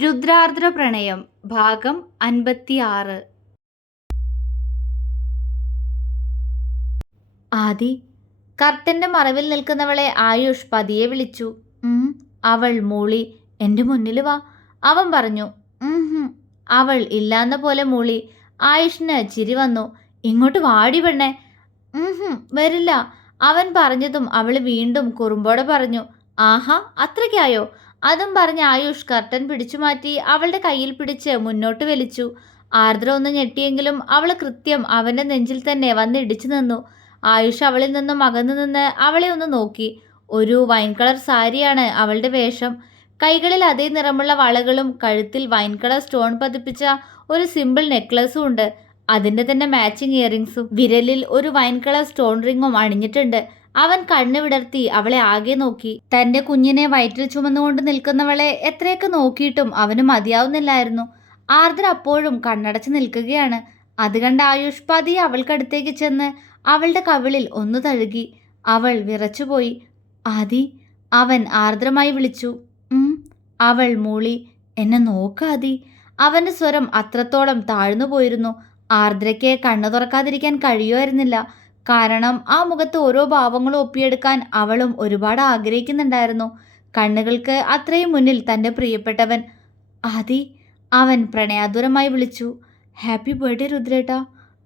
രുദ്രാർദ്ര പ്രണയം ഭാഗം 56. ആദി. കർട്ടന്റെ മറവിൽ നിൽക്കുന്നവളെ ആയുഷ് പതിയെ വിളിച്ചു. അവൾ മൂളി. എൻ്റെ മുന്നിൽ വാ, അവൻ പറഞ്ഞു. അവൾ ഇല്ലാന്ന പോലെ മൂളി. ആയുഷിന് ചിരി വന്നു. ഇങ്ങോട്ട് വാടി പെണ്ണേ. വരില്ല, അവൻ പറഞ്ഞതും അവൾ വീണ്ടും കുറുമ്പോടെ പറഞ്ഞു. ആഹാ, അത്രയ്ക്കായോ? അതും പറഞ്ഞ് ആയുഷ് കർട്ടൻ പിടിച്ചു മാറ്റി അവളുടെ കയ്യിൽ പിടിച്ച് മുന്നോട്ട് വലിച്ചു. ആർദ്ര ഒന്ന് ഞെട്ടിയെങ്കിലും അവൾ കൃത്യം അവൻ്റെ നെഞ്ചിൽ തന്നെ വന്ന് ഇടിച്ചു നിന്നു. ആയുഷ് അവളിൽ നിന്നും അകന്നു നിന്ന് അവളെ ഒന്ന് നോക്കി. ഒരു വൈൻ കളർ സാരിയാണ് അവളുടെ വേഷം. കൈകളിൽ അതേ നിറമുള്ള വളകളും കഴുത്തിൽ വൈൻ കളർ സ്റ്റോൺ പതിപ്പിച്ച ഒരു സിമ്പിൾ നെക്ലസും ഉണ്ട്. അതിൻ്റെ തന്നെ മാച്ചിങ് ഇയറിങ്സും. വിരലിൽ ഒരു വൈൻ കളർ സ്റ്റോൺ റിങ്ങും അണിഞ്ഞിട്ടുണ്ട്. അവൻ കണ്ണു വിടർത്തി അവളെ ആകെ നോക്കി. തൻ്റെ കുഞ്ഞിനെ വയറ്റിൽ ചുമന്നുകൊണ്ട് നിൽക്കുന്നവളെ എത്രയൊക്കെ നോക്കിയിട്ടും അവന് മതിയാവുന്നില്ലായിരുന്നു. ആർദ്ര അപ്പോഴും കണ്ണടച്ച് നിൽക്കുകയാണ്. അത് കണ്ട ആയുഷ് പതിയെ അവൾക്കടുത്തേക്ക് ചെന്ന് അവളുടെ കവിളിൽ ഒന്ന് തഴുകി. അവൾ വിറച്ചുപോയി. ആദി, അവൻ ആർദ്രമായി വിളിച്ചു. അവൾ മൂളി. എന്നെ നോക്കാതി. അവൻ്റെ സ്വരം അത്രത്തോളം താഴ്ന്നു പോയിരുന്നു. ആർദ്രയ്ക്ക് കണ്ണു തുറക്കാതിരിക്കാൻ കഴിയുമായിരുന്നില്ല. കാരണം ആ മുഖത്ത് ഓരോ ഭാവങ്ങളും ഒപ്പിയെടുക്കാൻ അവളും ഒരുപാട് ആഗ്രഹിക്കുന്നുണ്ടായിരുന്നു. കണ്ണുകൾക്ക് അത്രയും മുന്നിൽ തൻ്റെ പ്രിയപ്പെട്ടവൻ. ആദി, അവൻ പ്രണയാതുരമായി വിളിച്ചു. ഹാപ്പി ബർത്ത്ഡേ രുദ്രേട്ട,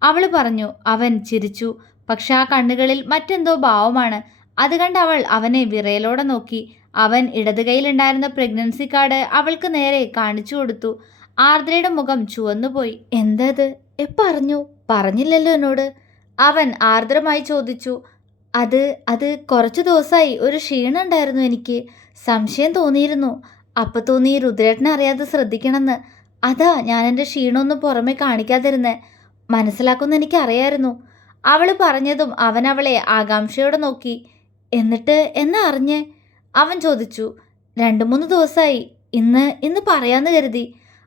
അവൾ പറഞ്ഞു. അവൻ ചിരിച്ചു. പക്ഷെ ആ കണ്ണുകളിൽ മറ്റെന്തോ ഭാവമാണ്. അത് കണ്ട് അവൾ അവനെ വിറയലോടെ നോക്കി. അവൻ ഇടത് കൈയിലുണ്ടായിരുന്ന പ്രഗ്നൻസി കാർഡ് അവൾക്ക് നേരെ കാണിച്ചു കൊടുത്തു. ആർദ്രയുടെ മുഖം ചുവന്നുപോയി. എന്തത്? എപ്പറഞ്ഞു? പറഞ്ഞില്ലല്ലോ എന്നോട്, അവൻ ആർദ്രമായി ചോദിച്ചു. അത് കുറച്ചു ദിവസമായി ഒരു ക്ഷീണം ഉണ്ടായിരുന്നു. എനിക്ക് സംശയം തോന്നിയിരുന്നു. അപ്പം തോന്നി രുദ്രേട്ടനെ അറിയാതെ ശ്രദ്ധിക്കണമെന്ന്. അതാ ഞാൻ എൻ്റെ ക്ഷീണമൊന്നും പുറമെ കാണിക്കാതിരുന്നേ. മനസ്സിലാക്കുമെന്ന് എനിക്കറിയായിരുന്നു. അവൾ പറഞ്ഞതും അവൻ അവളെ ആകാംക്ഷയോടെ നോക്കി. എന്നിട്ട് എന്നാ അറിഞ്ഞേ? അവൻ ചോദിച്ചു. 2-3 ദിവസമായി. ഇന്ന് പറയാമെന്ന് കരുതി.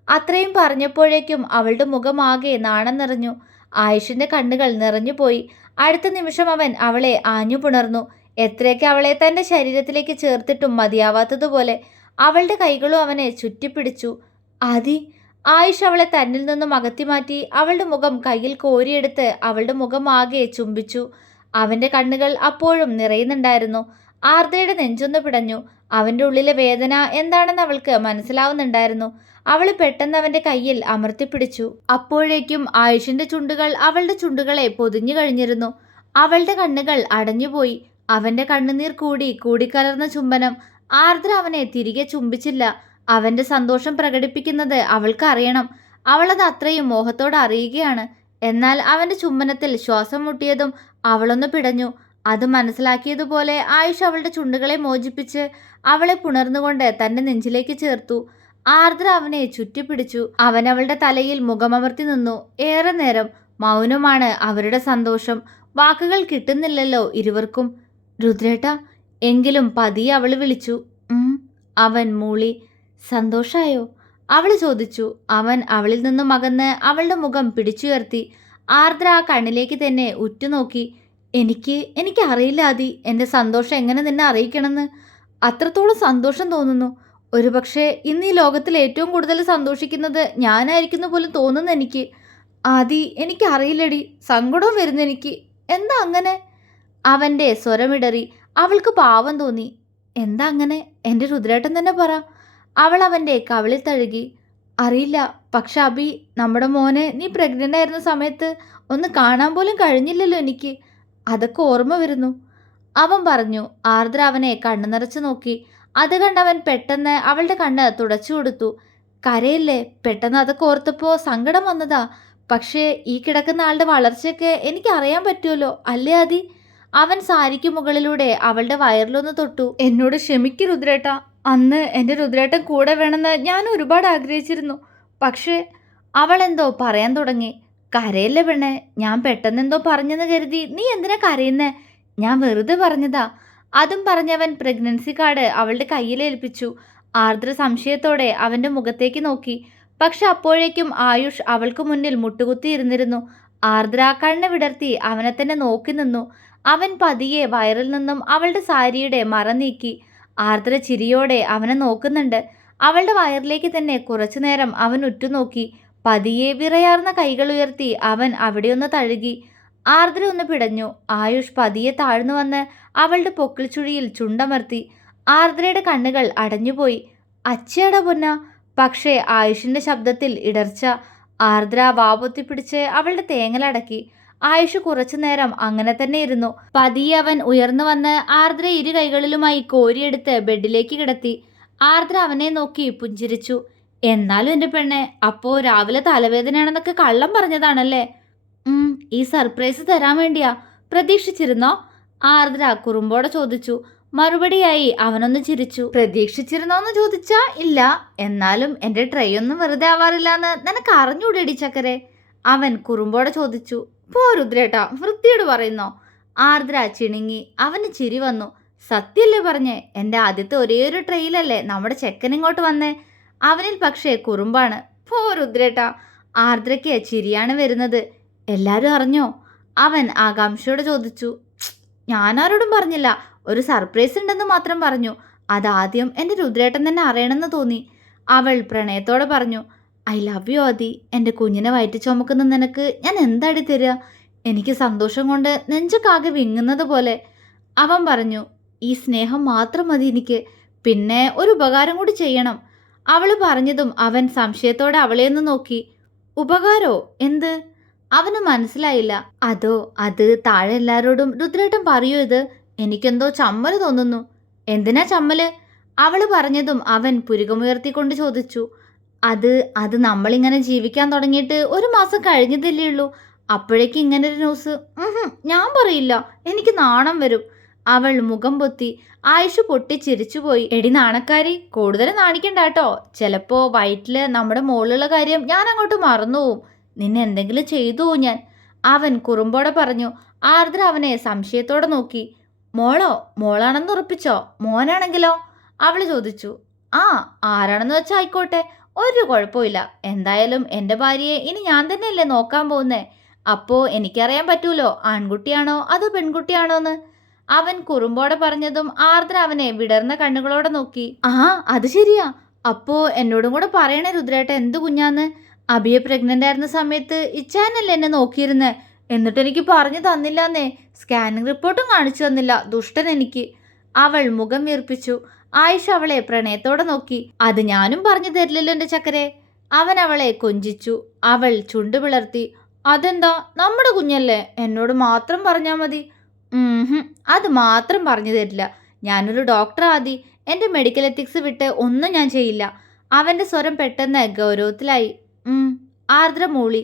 അത്രയും പറഞ്ഞപ്പോഴേക്കും അവളുടെ മുഖമാകെ നാണം നിറഞ്ഞു. ആയുഷിൻ്റെ കണ്ണുകൾ നിറഞ്ഞുപോയി. അടുത്ത നിമിഷം അവൻ അവളെ ആഞ്ഞു പുണർന്നു. എത്രയൊക്കെ അവളെ തൻ്റെ ശരീരത്തിലേക്ക് ചേർത്തിട്ടും മതിയാവാത്തതുപോലെ. അവളുടെ കൈകളും അവനെ ചുറ്റിപ്പിടിച്ചു. ആദി. ആയുഷ് അവളെ തന്നിൽ നിന്നും അകറ്റി മാറ്റി അവളുടെ മുഖം കയ്യിൽ കോരിയെടുത്ത് അവളുടെ മുഖമാകെ ചുംബിച്ചു. അവൻ്റെ കണ്ണുകൾ അപ്പോഴും നിറയുന്നുണ്ടായിരുന്നു. ആർദ്രയുടെ നെഞ്ചൊന്ന് പിടഞ്ഞു. അവൻ്റെ ഉള്ളിലെ വേദന എന്താണെന്ന് അവൾക്ക് മനസ്സിലാവുന്നുണ്ടായിരുന്നു. അവൾ പെട്ടെന്ന് അവൻ്റെ കയ്യിൽ അമർത്തിപ്പിടിച്ചു. അപ്പോഴേക്കും ആയുഷിൻ്റെ ചുണ്ടുകൾ അവളുടെ ചുണ്ടുകളെ പൊതിഞ്ഞു കഴിഞ്ഞിരുന്നു. അവളുടെ കണ്ണുകൾ അടഞ്ഞുപോയി. അവൻ്റെ കണ്ണുനീർ കൂടിക്കലർന്ന ചുംബനം. ആർദ്ര അവനെ തിരികെ ചുംബിച്ചില്ല. അവൻ്റെ സന്തോഷം പ്രകടിപ്പിക്കുന്നത് അവൾക്ക് അറിയണം. അവളത് അത്രയും മോഹത്തോടെ അറിയുകയാണ്. എന്നാൽ അവൻ്റെ ചുംബനത്തിൽ ശ്വാസം മുട്ടിയതും അവളൊന്ന് പിടഞ്ഞു. അത് മനസ്സിലാക്കിയതുപോലെ ആയുഷ് അവളുടെ ചുണ്ടുകളെ മോചിപ്പിച്ച് അവളെ പുണർന്നുകൊണ്ട് തൻ്റെ നെഞ്ചിലേക്ക് ചേർത്തു. ആർദ്ര അവനെ ചുറ്റിപ്പിടിച്ചു. അവൻ അവളുടെ തലയിൽ മുഖമമർത്തി നിന്നു. ഏറെ നേരം മൗനമാണ് അവരുടെ സന്തോഷം. വാക്കുകൾ കിട്ടുന്നില്ലല്ലോ ഇരുവർക്കും. രുദ്രേട്ട, എങ്കിലും പതിയെ അവൾ വിളിച്ചു. അവൻ മൂളി. സന്തോഷായോ? അവൾ ചോദിച്ചു. അവൻ അവളിൽ നിന്നും അകന്ന് അവളുടെ മുഖം പിടിച്ചുയർത്തി. ആർദ്ര ആ കണ്ണിലേക്ക് തന്നെ ഉറ്റുനോക്കി. എനിക്ക് അറിയില്ല ആദി, എൻ്റെ സന്തോഷം എങ്ങനെ നിന്നെ അറിയിക്കണമെന്ന്. അത്രത്തോളം സന്തോഷം തോന്നുന്നു. ഒരുപക്ഷെ ഇന്ന് ഈ ലോകത്തിൽ ഏറ്റവും കൂടുതൽ സന്തോഷിക്കുന്നത് ഞാനായിരിക്കുന്ന പോലും തോന്നുന്നു എനിക്ക്. ആദി, എനിക്കറിയില്ലടി, സങ്കടവും വരുന്നു എനിക്ക്. എന്താ അങ്ങനെ? അവൻ്റെ സ്വരമിടറി. അവൾക്ക് പാവം തോന്നി. എന്താ അങ്ങനെ? എൻ്റെ രുദ്രേട്ടൻ തന്നെ പറ. അവൾ അവൻ്റെ കവിളിൽ തഴുകി. അറിയില്ല, പക്ഷെ അബി, നമ്മുടെ മോനെ നീ പ്രഗ്നൻ്റ് ആയിരുന്ന സമയത്ത് ഒന്ന് കാണാൻ പോലും കഴിഞ്ഞില്ലല്ലോ എനിക്ക്. അതൊക്കെ ഓർമ്മ വരുന്നു, അവൻ പറഞ്ഞു. ആർദ്ര അവനെ കണ്ണു നിറച്ച് നോക്കി. അത് കണ്ടവൻ പെട്ടെന്ന് അവളുടെ കണ്ണ് തുടച്ചു കൊടുത്തു. കരയില്ലേ? പെട്ടെന്ന് അതൊക്കെ ഓർത്തപ്പോൾ സങ്കടം വന്നതാ. പക്ഷേ ഈ കിടക്കുന്ന ആളുടെ വളർച്ചയൊക്കെ എനിക്ക് അറിയാൻ പറ്റുമല്ലോ, അല്ലേ ആദി? അവൻ സാരിക്ക് മുകളിലൂടെ അവളുടെ വയറിലൊന്ന് തൊട്ടു. എന്നോട് ക്ഷമിക്കൂ രുദ്രേട്ട. അന്ന് എൻ്റെ രുദ്രേട്ടൻ കൂടെ വേണമെന്ന് ഞാൻ ഒരുപാട് ആഗ്രഹിച്ചിരുന്നു. പക്ഷേ അവൾ എന്തോ പറയാൻ തുടങ്ങി. കരയല്ലേ പെണ്ണെ, ഞാൻ പെട്ടെന്ന് എന്തോ പറഞ്ഞെന്ന് കരുതി നീ എന്തിനാ കരയുന്നേ? ഞാൻ വെറുതെ പറഞ്ഞതാ. അതും പറഞ്ഞവൻ പ്രഗ്നൻസി കാർഡ് അവളുടെ കയ്യിലേൽപ്പിച്ചു. ആർദ്ര സംശയത്തോടെ അവൻ്റെ മുഖത്തേക്ക് നോക്കി. പക്ഷെ അപ്പോഴേക്കും ആയുഷ് അവൾക്ക് മുന്നിൽ മുട്ടുകുത്തിയിരുന്നിരുന്നു. ആർദ്ര കണ്ണ് വിടർത്തി അവനെ തന്നെ നോക്കി നിന്നു. അവൻ പതിയെ വയറിൽ നിന്നും അവളുടെ സാരിയുടെ മറ നീക്കി. ആർദ്ര ചിരിയോടെ അവനെ നോക്കുന്നുണ്ട്. അവളുടെ വയറിലേക്ക് തന്നെ കുറച്ചു നേരം അവൻ ഉറ്റുനോക്കി. പതിയെ വിറയാർന്ന കൈകൾ ഉയർത്തി അവൻ അവിടെയൊന്ന് തഴുകി. ആർദ്ര ഒന്ന് പിടഞ്ഞു. ആയുഷ് പതിയെ താഴ്ന്നു വന്ന് അവളുടെ പൊക്കിൾ ചുഴിയിൽ ചുണ്ടമർത്തി. ആർദ്രയുടെ കണ്ണുകൾ അടഞ്ഞുപോയി. അച്ചയട പൊന്ന. പക്ഷേ ആയുഷിന്റെ ശബ്ദത്തിൽ ഇടർച്ച. ആർദ്ര വാപൊത്തിപ്പിടിച്ച് അവളുടെ തേങ്ങലടക്കി. ആയുഷ് കുറച്ചു നേരം അങ്ങനെ തന്നെ ഇരുന്നു. പതിയെ അവൻ ഉയർന്നു വന്ന് ആർദ്ര ഇരു കൈകളിലുമായി കോരിയെടുത്ത് ബെഡിലേക്ക് കിടത്തി. ആർദ്ര അവനെ നോക്കി പുഞ്ചിരിച്ചു. എന്നാലും എൻ്റെ പെണ്ണെ, അപ്പോ രാവിലെ തലവേദനയാണെന്നൊക്കെ കള്ളം പറഞ്ഞതാണല്ലേ? ഈ സർപ്രൈസ് തരാൻ വേണ്ടിയാ. പ്രതീക്ഷിച്ചിരുന്നോ? ആർദ്ര കുറുമ്പോടെ ചോദിച്ചു. മറുപടിയായി അവനൊന്ന് ചിരിച്ചു. പ്രതീക്ഷിച്ചിരുന്നോന്ന് ചോദിച്ചാ ഇല്ല. എന്നാലും എൻ്റെ ട്രൈ ഒന്നും വെറുതെ ആവാറില്ലാന്ന് നിനക്ക് അറിഞ്ഞൂടെടി ചക്കരെ? അവൻ കുറുമ്പോടെ ചോദിച്ചു. പോ രുദ്രേട്ടാ, വൃത്തിയോട് പറയുന്നോ? ആർദ്ര ചിണുങ്ങി. അവന് ചിരി വന്നു. സത്യല്ലേ പറഞ്ഞേ? എൻ്റെ ആദ്യത്തെ ഒരേയൊരു ട്രെയിലല്ലേ നമ്മുടെ ചെക്കനിങ്ങോട്ട് വന്നേ. അവനിൽ പക്ഷേ കുറുമ്പാണ്. പോ രുദ്രേട്ടാ. ആർദ്രയ്ക്ക് ചിരിയാണ് വരുന്നത്. എല്ലാവരും അറിഞ്ഞോ? അവൻ ആകാംക്ഷയോടെ ചോദിച്ചു. ഞാനാരോടും പറഞ്ഞില്ല. ഒരു സർപ്രൈസ് ഉണ്ടെന്ന് മാത്രം പറഞ്ഞു. അതാദ്യം എൻ്റെ രുദ്രേട്ടൻ തന്നെ അറിയണമെന്ന് തോന്നി. അവൾ പ്രണയത്തോടെ പറഞ്ഞു. ഐ ലവ് യു ആദി. എൻ്റെ കുഞ്ഞിനെ വയറ്റി ചുമക്കുന്ന നിനക്ക് ഞാൻ എന്താടി തരിക? എനിക്ക് സന്തോഷം കൊണ്ട് നെഞ്ചക്കാകെ വിങ്ങുന്നത് പോലെ. അവൻ പറഞ്ഞു. ഈ സ്നേഹം മാത്രം മതി എനിക്ക്. പിന്നെ ഒരു ഉപകാരം കൂടി ചെയ്യണം. അവൾ പറഞ്ഞതും അവൻ സംശയത്തോടെ അവളെയൊന്ന് നോക്കി. ഉപകാരോ? എന്ത്? അവന് മനസ്സിലായില്ല. അത് താഴെ എല്ലാവരോടും രുദ്രേട്ടൻ പറയൂ. ഇത് എനിക്കെന്തോ ചമ്മല് തോന്നുന്നു. എന്തിനാ ചമ്മല്? അവള് പറഞ്ഞതും അവൻ പുരുകമുയർത്തിക്കൊണ്ട് ചോദിച്ചു. അത് നമ്മളിങ്ങനെ ജീവിക്കാൻ തുടങ്ങിയിട്ട് 1 മാസം കഴിഞ്ഞതല്ലേ ഉള്ളൂ. അപ്പോഴേക്കും ഇങ്ങനൊരു ന്യൂസ്? ഞാൻ പറയില്ല. എനിക്ക് നാണം വരും. അവൾ മുഖം പൊത്തി. ആയുഷ് പൊട്ടിച്ചിരിച്ചുപോയി. എടി നാണക്കാരി, കൂടുതൽ നാണിക്കണ്ടാട്ടോ. ചിലപ്പോ വയറ്റില് നമ്മുടെ മോളുള്ള കാര്യം ഞാൻ അങ്ങോട്ട് മറന്നുപോവും. നിന്നെ എന്തെങ്കിലും ചെയ്തു ഞാൻ. അവൻ കുറുമ്പോടെ പറഞ്ഞു. ആർദ്ര അവനെ സംശയത്തോടെ നോക്കി. മോളാണെന്ന് ഉറപ്പിച്ചോ? മോനാണെങ്കിലോ? അവള് ചോദിച്ചു. ആരാണെന്ന് വെച്ചാൽ ആയിക്കോട്ടെ, ഒരു കുഴപ്പമില്ല. എന്തായാലും എൻ്റെ ഭാര്യയെ ഇനി ഞാൻ തന്നെയല്ലേ നോക്കാൻ പോകുന്നേ. അപ്പോൾ എനിക്കറിയാൻ പറ്റൂലോ ആൺകുട്ടിയാണോ അതോ പെൺകുട്ടിയാണോ എന്ന്. അവൻ കുറുമ്പോടെ പറഞ്ഞതും ആർദ്ര അവനെ വിടർന്ന കണ്ണുകളോടെ നോക്കി. അത് ശരിയാ. അപ്പോ എന്നോടും കൂടെ പറയണേ രുദ്രേട്ട, എന്ത് കുഞ്ഞാന്ന്? അബിയെ പ്രഗ്നന്റ് ആയിരുന്ന സമയത്ത് ഇച്ചാനല്ലേ എന്നെ നോക്കിയിരുന്നേ. എന്നിട്ട് എനിക്ക് പറഞ്ഞു തന്നില്ലാന്നേ. സ്കാനിങ് റിപ്പോർട്ടും കാണിച്ചു തന്നില്ല. ദുഷ്ടൻ എനിക്ക്. അവൾ മുഖം വീർപ്പിച്ചു. ആയിഷ അവളെ പ്രണയത്തോടെ നോക്കി. അത് ഞാനും പറഞ്ഞു തരില്ലല്ലോ എൻ്റെ ചക്കരെ. അവൻ അവളെ കൊഞ്ചിച്ചു. അവൾ ചുണ്ടു പിളർത്തി. അതെന്താ? നമ്മുടെ കുഞ്ഞല്ലേ, എന്നോട് മാത്രം പറഞ്ഞാൽ മതി. അത് മാത്രം പറഞ്ഞു തരില്ല. ഞാനൊരു ഡോക്ടർ ആദി. എൻ്റെ മെഡിക്കൽ എത്തിക്സ് വിട്ട് ഒന്നും ഞാൻ ചെയ്യില്ല. അവൻ്റെ സ്വരം പെട്ടെന്ന് ഗൗരവത്തിലായി. ആർദ്ര മൂളി.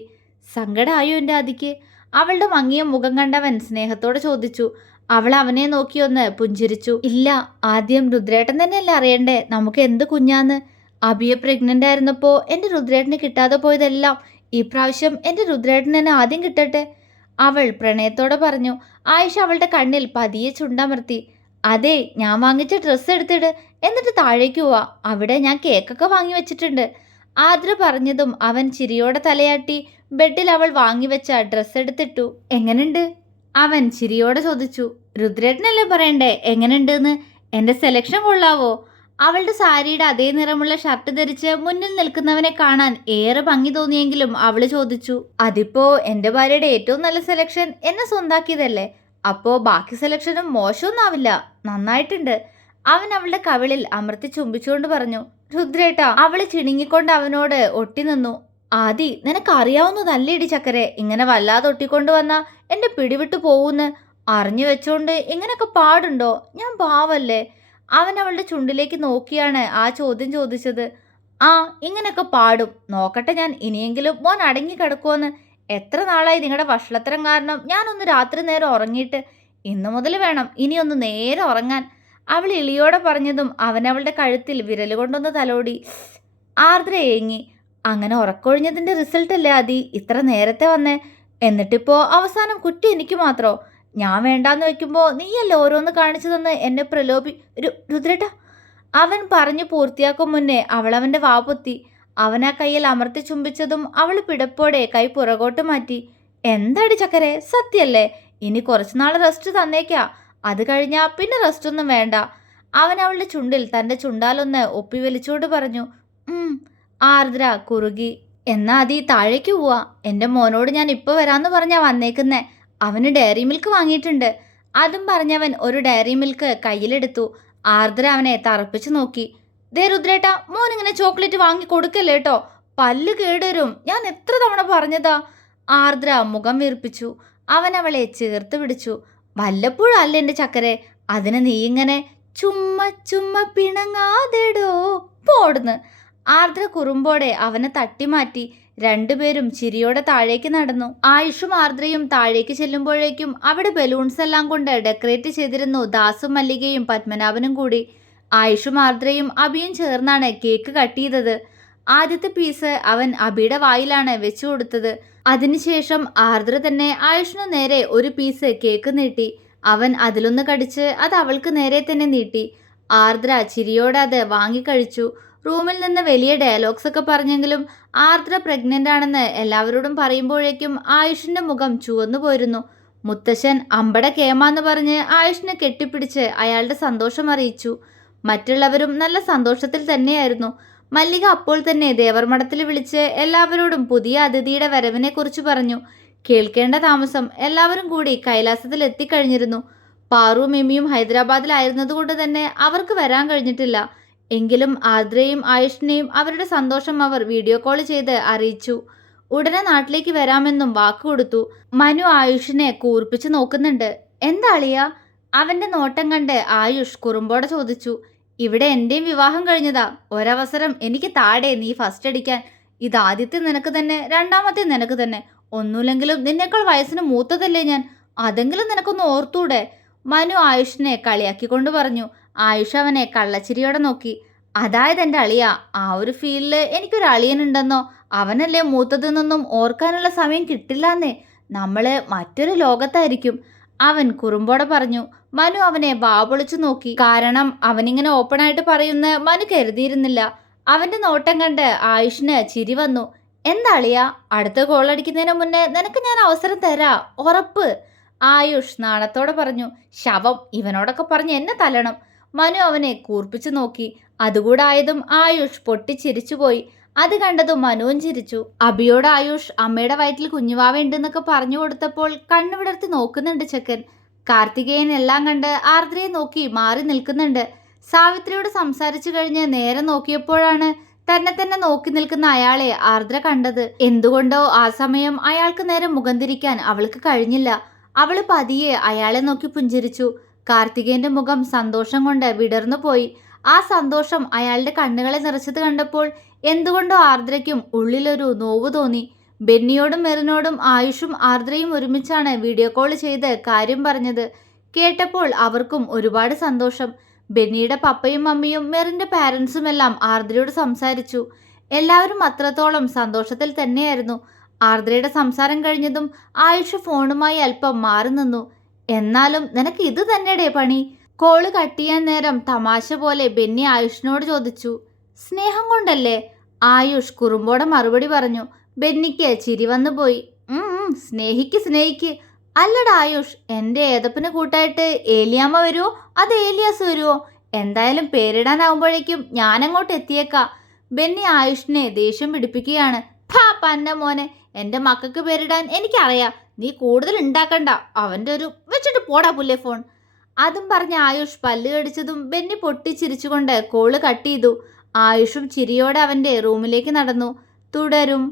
സങ്കടമായോ എൻ്റെ ആദിക്ക്? അവളുടെ മങ്ങിയ മുഖം കണ്ടവൻ സ്നേഹത്തോടെ ചോദിച്ചു. അവൾ അവനെ നോക്കിയൊന്ന് പുഞ്ചിരിച്ചു. ഇല്ല, ആദ്യം രുദ്രേട്ടൻ തന്നെയല്ലേ അറിയണ്ടേ നമുക്ക് എന്ത് കുഞ്ഞാന്ന്. അബിയെ പ്രഗ്നന്റ് ആയിരുന്നപ്പോൾ എൻ്റെ രുദ്രേട്ടന് കിട്ടാതെ പോയതെല്ലാം ഈ പ്രാവശ്യം എൻ്റെ രുദ്രേട്ടൻ തന്നെ ആദ്യം കിട്ടട്ടെ. അവൾ പ്രണയത്തോടെ പറഞ്ഞു. ആയിഷ അവളുടെ കണ്ണിൽ പതിയെ ചുണ്ടമർത്തി. അതെ, ഞാൻ വാങ്ങിച്ച ഡ്രസ്സ് എടുത്തിട്. എന്നിട്ട് താഴേക്ക് പോവാ. അവിടെ ഞാൻ കേക്കൊക്കെ വാങ്ങി വെച്ചിട്ടുണ്ട്. ആദ്ര പറഞ്ഞതും അവൻ ചിരിയോടെ തലയാട്ടി. ബെഡിൽ അവൾ വാങ്ങിവെച്ച ഡ്രസ്സ് എടുത്തിട്ടു. എങ്ങനെയുണ്ട്? അവൻ ചിരിയോടെ ചോദിച്ചു. രുദ്രേട്ടനല്ലേ പറയണ്ടേ എങ്ങനെയുണ്ടെന്ന്. എൻ്റെ സെലക്ഷൻ കൊള്ളാവോ? അവളുടെ സാരിയുടെ അതേ നിറമുള്ള ഷർട്ട് ധരിച്ച് മുന്നിൽ നിൽക്കുന്നവനെ കാണാൻ ഏറെ ഭംഗി തോന്നിയെങ്കിലും അവൾ ചോദിച്ചു. അതിപ്പോ എൻ്റെ ഭാര്യയുടെ ഏറ്റവും നല്ല സെലക്ഷൻ എന്നെ സ്വന്താക്കിയതല്ലേ. അപ്പോൾ ബാക്കി സെലക്ഷനും മോശമൊന്നാവില്ല. നന്നായിട്ടുണ്ട്. അവൻ അവളുടെ കവിളിൽ അമർത്തി ചുംബിച്ചുകൊണ്ട് പറഞ്ഞു. രുദ്രേട്ടാ. അവള് ചിണുങ്ങിക്കൊണ്ട് അവനോട് ഒട്ടി നിന്നു. ആദി, നിനക്കറിയാവുന്നതല്ലേടി ചക്കരെ, ഇങ്ങനെ വല്ലാതെ ഒട്ടിക്കൊണ്ട് വന്നാ എൻ്റെ പിടിവിട്ടു പോവൂന്ന്. അറിഞ്ഞു വെച്ചോണ്ട് ഇങ്ങനൊക്കെ പാടുണ്ടോ? ഞാൻ പാവല്ലേ. അവൻ അവളുടെ ചുണ്ടിലേക്ക് നോക്കിയാണ് ആ ചോദ്യം ചോദിച്ചത്. ഇങ്ങനൊക്കെ പാടും. നോക്കട്ടെ ഞാൻ. ഇനിയെങ്കിലും മോൻ അടങ്ങി കിടക്കുമെന്ന്. എത്ര നാളായി നിങ്ങളുടെ വഷളത്തരം കാരണം ഞാനൊന്ന് രാത്രി നേരം ഉറങ്ങിയിട്ട്. ഇന്നു മുതൽ വേണം ഇനിയൊന്ന് നേരെ ഉറങ്ങാൻ. അവൾ ഇളിയോടെ പറഞ്ഞതും അവൻ അവളുടെ കഴുത്തിൽ വിരലുകൊണ്ടൊന്ന് തലോടി. ആർദ്ര ഏങ്ങി. അങ്ങനെ ഉറക്കൊഴിഞ്ഞതിൻ്റെ റിസൾട്ടല്ലേ ആദി ഇത്ര നേരത്തെ വന്നേ. എന്നിട്ടിപ്പോൾ അവസാനം കുറ്റി എനിക്ക് മാത്രോ? ഞാൻ വേണ്ടാന്ന് വെക്കുമ്പോൾ നീയല്ലേ ഓരോന്ന് കാണിച്ചു തന്ന് എന്നെ രുദ്രേട്ട. അവൻ പറഞ്ഞു പൂർത്തിയാക്കും മുന്നേ അവളവൻ്റെ വാപൊത്തി. അവൻ ആ കയ്യിൽ അമർത്തി ചുംബിച്ചതും അവൾ പിടപ്പോടെ കൈ പുറകോട്ട് മാറ്റി. എന്താടി ചക്കരെ, സത്യല്ലേ? ഇനി കുറച്ചുനാൾ റെസ്റ്റ് തന്നേക്കാ. അത് കഴിഞ്ഞാൽ പിന്നെ റെസ്റ്റൊന്നും വേണ്ട. അവൻ അവളുടെ ചുണ്ടിൽ തൻ്റെ ചുണ്ടാലൊന്ന് ഒപ്പിവലിച്ചോണ്ട് പറഞ്ഞു. ആർദ്ര കുറുകി. എന്നാ അതി താഴേക്ക് പോവാ. എൻ്റെ മോനോട് ഞാൻ ഇപ്പോൾ വരാമെന്ന് പറഞ്ഞാ വന്നേക്കുന്നേ. അവന് ഡയറി മിൽക്ക് വാങ്ങിയിട്ടുണ്ട്. അതും പറഞ്ഞവൻ ഒരു ഡയറി മിൽക്ക് കയ്യിലെടുത്തു. ആർദ്ര അവനെ തറപ്പിച്ചു നോക്കി. ദേ രുദ്രേട്ടാ, മോനിങ്ങനെ ചോക്ലേറ്റ് വാങ്ങി കൊടുക്കല്ലേ കേട്ടോ, പല്ല് കേടുവരും. ഞാൻ എത്ര തവണ പറഞ്ഞതാ. ആർദ്ര മുഖം വീർപ്പിച്ചു. അവൻ അവളെ ചേർത്ത് പിടിച്ചു. വല്ലപ്പോഴല്ല എൻ്റെ ചക്കരെ, അതിന് നീ ഇങ്ങനെ ചുമ്മ ചുമ്മ പിണങ്ങാതെടോ പോടുന്ന്. ആർദ്ര കുറുമ്പോടെ അവനെ തട്ടിമാറ്റി. രണ്ടുപേരും ചിരിയോടെ താഴേക്ക് നടന്നു. ആയുഷും ആർദ്രയും താഴേക്ക് ചെല്ലുമ്പോഴേക്കും അവിടെ ബലൂൺസ് എല്ലാം കൊണ്ട് ഡെക്കറേറ്റ് ചെയ്തിരുന്നു ദാസും മല്ലികയും പത്മനാഭനും കൂടി. ആയുഷും ആർദ്രയും അബിയും ചേർന്നാണ് കേക്ക് കട്ട് ചെയ്തത്. ആദ്യത്തെ പീസ് അവൻ അബിയുടെ വായിലാണ് വെച്ചു കൊടുത്തത്. അതിനുശേഷം ആർദ്ര തന്നെ ആയുഷിനു നേരെ ഒരു പീസ് കേക്ക് നീട്ടി. അവൻ അതിലൊന്ന് കടിച്ച് അത് അവൾക്ക് നേരെ തന്നെ നീട്ടി. ആർദ്ര ചിരിയോടെ അത് വാങ്ങിക്കഴിച്ചു. റൂമിൽ നിന്ന് വലിയ ഡയലോഗ്സ് ഒക്കെ പറഞ്ഞെങ്കിലും ആർദ്ര പ്രഗ്നൻ്റ് ആണെന്ന് എല്ലാവരോടും പറയുമ്പോഴേക്കും ആയുഷിൻ്റെ മുഖം ചുവന്നു പോയിരുന്നു. മുത്തശ്ശൻ അമ്പട കേമാന്ന് പറഞ്ഞ് ആയുഷിനെ കെട്ടിപ്പിടിച്ച് അയാളുടെ സന്തോഷം അറിയിച്ചു. മറ്റുള്ളവരും നല്ല സന്തോഷത്തിൽ തന്നെയായിരുന്നു. മല്ലിക അപ്പോൾ തന്നെ ദേവർമഠത്തിൽ വിളിച്ച് എല്ലാവരോടും പുതിയ അതിഥിയുടെ വരവിനെക്കുറിച്ച് പറഞ്ഞു. കേൾക്കേണ്ട താമസം എല്ലാവരും കൂടി കൈലാസത്തിൽ എത്തിക്കഴിഞ്ഞിരുന്നു. പാറു മിമിയും ഹൈദരാബാദിലായിരുന്നതുകൊണ്ട് തന്നെ അവർക്ക് വരാൻ കഴിഞ്ഞിട്ടില്ല. എങ്കിലും ആർദ്രയും ആയുഷിനെയും അവരുടെ സന്തോഷം അവർ വീഡിയോ കോൾ ചെയ്ത് അറിയിച്ചു. ഉടനെ നാട്ടിലേക്ക് വരാമെന്നും വാക്കുകൊടുത്തു. മനു ആയുഷിനെ കൂർപ്പിച്ച് നോക്കുന്നുണ്ട്. എന്താ അളിയ? അവൻ്റെ നോട്ടം കണ്ട് ആയുഷ് കുറുമ്പോടെ ചോദിച്ചു. ഇവിടെ എൻ്റെയും വിവാഹം കഴിഞ്ഞതാ. ഒരവസരം എനിക്ക് താഴെ നീ ഫസ്റ്റ് അടിക്കാൻ. ഇതാദ്യത്തെ നിനക്ക് തന്നെ, രണ്ടാമത്തെ നിനക്ക് തന്നെ. ഒന്നുമില്ലെങ്കിലും നിന്നേക്കാൾ വയസ്സിന് മൂത്തതല്ലേ ഞാൻ. അതെങ്കിലും നിനക്കൊന്ന് ഓർത്തൂടെ? മനു ആയുഷിനെ കളിയാക്കിക്കൊണ്ട് പറഞ്ഞു. ആയുഷ് അവനെ കള്ളച്ചിരിയോടെ നോക്കി. അതായത് എൻ്റെ അളിയ, ആ ഒരു ഫീലിൽ എനിക്കൊരു അളിയനുണ്ടെന്നോ അവനല്ലേ മൂത്തതെന്നൊന്നും ഓർക്കാനുള്ള സമയം കിട്ടില്ലാന്നേ. നമ്മൾ മറ്റൊരു ലോകത്തായിരിക്കും, അവൻ കുറുമ്പോടെ പറഞ്ഞു. മനു അവനെ വാപൊളിച്ചു നോക്കി. കാരണം അവനിങ്ങനെ ഓപ്പണായിട്ട് പറയുന്ന മനു കരുതിയിരുന്നില്ല. അവൻ്റെ നോട്ടം കണ്ട് ആയുഷിന് ചിരി വന്നു. എന്താ അളിയ, അടുത്ത ഗോൾ അടിക്കുന്നതിന് മുന്നേ നിനക്ക് ഞാൻ അവസരം തരാ, ഉറപ്പ്. ആയുഷ് നാണത്തോടെ പറഞ്ഞു. ശവം, ഇവനോടൊക്കെ പറഞ്ഞ് എന്നെ തല്ലണം. മനു അവനെ കൂർപ്പിച്ചു നോക്കി. അതുകൂടായതും ആയുഷ് പൊട്ടിച്ചിരിച്ചുപോയി. അത് കണ്ടതും മനുവും ചിരിച്ചു. അബിയോട് ആയുഷ് അമ്മയുടെ വയറ്റിൽ കുഞ്ഞുവാവുണ്ടെന്നൊക്കെ പറഞ്ഞു കൊടുത്തപ്പോൾ കണ്ണു വിടർത്തി നോക്കുന്നുണ്ട് ചെക്കൻ. കാർത്തികേയൻ എല്ലാം കണ്ട് ആർദ്രയെ നോക്കി മാറി നിൽക്കുന്നുണ്ട്. സാവിത്രിയോട് സംസാരിച്ചു കഴിഞ്ഞ് നേരെ നോക്കിയപ്പോഴാണ് തന്നെ നോക്കി നിൽക്കുന്ന അയാളെ ആർദ്ര കണ്ടത്. എന്തുകൊണ്ടോ ആ സമയം അയാൾക്ക് നേരെ മുഖം തിരിക്കാൻ അവൾക്ക് കഴിഞ്ഞില്ല. അവള് പതിയെ അയാളെ നോക്കി പുഞ്ചിരിച്ചു. കാർത്തികേയന്റെ മുഖം സന്തോഷം കൊണ്ട് വിടർന്നു പോയി. ആ സന്തോഷം അയാളുടെ കണ്ണുകളെ നിറച്ചത് കണ്ടപ്പോൾ എന്തുകൊണ്ടോ ആർദ്രയ്ക്കും ഉള്ളിലൊരു നോവ് തോന്നി. ബെന്നിയോടും മെറിനോടും ആയുഷും ആർദ്രയും ഒരുമിച്ചാണ് വീഡിയോ കോൾ ചെയ്ത് കാര്യം പറഞ്ഞത്. കേട്ടപ്പോൾ അവർക്കും ഒരുപാട് സന്തോഷം. ബെന്നിയുടെ പപ്പയും മമ്മിയും മെറിൻ്റെ പാരൻസും എല്ലാം ആർദ്രയോട് സംസാരിച്ചു. എല്ലാവരും അത്രത്തോളം സന്തോഷത്തിൽ തന്നെയായിരുന്നു. ആർദ്രയുടെ സംസാരം കഴിഞ്ഞതും ആയുഷ് ഫോണുമായി അല്പം മാറി നിന്നു. എന്നാലും നിനക്ക് ഇത് തന്നെയടേ പണി? കോള് കട്ട് ചെയ്യാൻ നേരം തമാശ പോലെ ബെന്നി ആയുഷിനോട് ചോദിച്ചു. സ്നേഹം കൊണ്ടല്ലേ? ആയുഷ് കുറുമ്പോടെ മറുപടി പറഞ്ഞു. ബെന്നിക്ക് ചിരി വന്നു പോയി. സ്നേഹിക്ക്. അല്ലടാ ആയുഷ്, എൻ്റെ ഏതപ്പന് കൂട്ടായിട്ട് ഏലിയാമ്മ വരുമോ അത് ഏലിയാസ് വരുമോ? എന്തായാലും പേരിടാനാവുമ്പോഴേക്കും ഞാനങ്ങോട്ട് എത്തിയേക്കാം. ബെന്നി ആയുഷിനെ ദേഷ്യം പിടിപ്പിക്കുകയാണ്. പന്ന മോനെ, എൻ്റെ മക്കൾക്ക് പേരിടാൻ എനിക്കറിയാം. നീ കൂടുതൽ ഉണ്ടാക്കണ്ട. അവൻ്റെ ഒരു വെച്ചിട്ട് പോടാ പുല്ലേ ഫോൺ. അതും പറഞ്ഞ് ആയുഷ് പല്ല് കടിച്ചതും ബെന്നി പൊട്ടിച്ചിരിച്ചുകൊണ്ട് കോള് കട്ട് ചെയ്തു. ആയുഷും ചിരിയോടെ അവൻ്റെ റൂമിലേക്ക് നടന്നു. തുടരും.